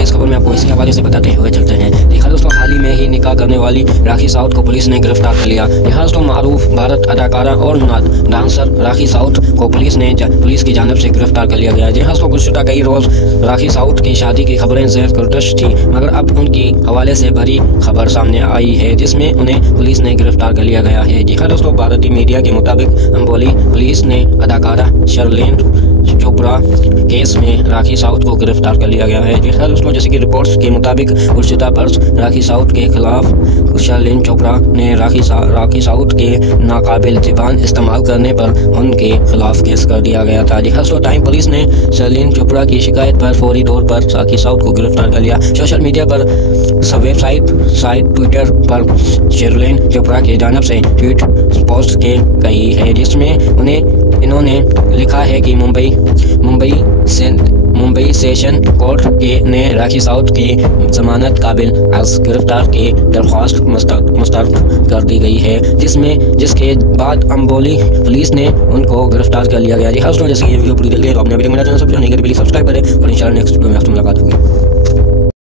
इस खबर में आपको इसी हवाले से बताते हुए चलते हैं। देखा दोस्तों, हाल ही में ही निकाह करने वाली राखी साउथ को पुलिस ने गिरफ्तार कर लिया। यहाँ दोस्तों मारूफ भारत अदाकारा और डांसर राखी साउथ को पुलिस की जानिब से गिरफ्तार कर लिया गया। जी हाँ दोस्तों, गुज़श्ता कई रोज़ राखी साउथ की शादी की खबरें ज़ेर गर्दिश थी, मगर अब उनकी हवाले से बड़ी खबर सामने आई है जिसमें उन्हें पुलिस ने गिरफ्तार कर लिया गया है। जी हाँ दोस्तों, भारतीय मीडिया के मुताबिक अंबोली पुलिस ने अदाकारा शर्लिन चोपड़ा केस में राखी साउथ को गिरफ्तार कर लिया गया है। जी हाँ दोस्तों, जैसे कि रिपोर्ट्स के मुताबिक गुज़श्ता बरस राखी साउथ के खिलाफ शर्लिन चोपड़ा ने राखी साउथ के नाकाबिल ज़बान इस्तेमाल करने पर उनके खिलाफ केस कर दिया गया था। जी हाँ दोस्तों, टाइम पुलिस ने शर्लिन चोपड़ा की शिकायत पर फौरी तौर पर राखी साउथ को गिरफ्तार कर लिया। सोशल मीडिया पर वेबसाइट ट्विटर पर शर्लिन चोपड़ा की जानिब से ट्वीट पोस्ट की गई है जिसमें इन्होंने लिखा है कि मुंबई सेशन कोर्ट ने राखी साउथ की जमानत काबिल अज़ गिरफ्तार की दरख्वास्त मुस्तरद कर दी गई है, जिसके बाद अंबोली पुलिस ने उनको गिरफ्तार कर लिया गया। जी हाँ दोस्तों, जैसे ये वीडियो पूरी जल्दी है तो अपने वीडियो मेरा चैनल सब्सक्राइब करें और इंशाल्लाह नेक्स्ट वीडियो में आपसे मुलाकात होगी।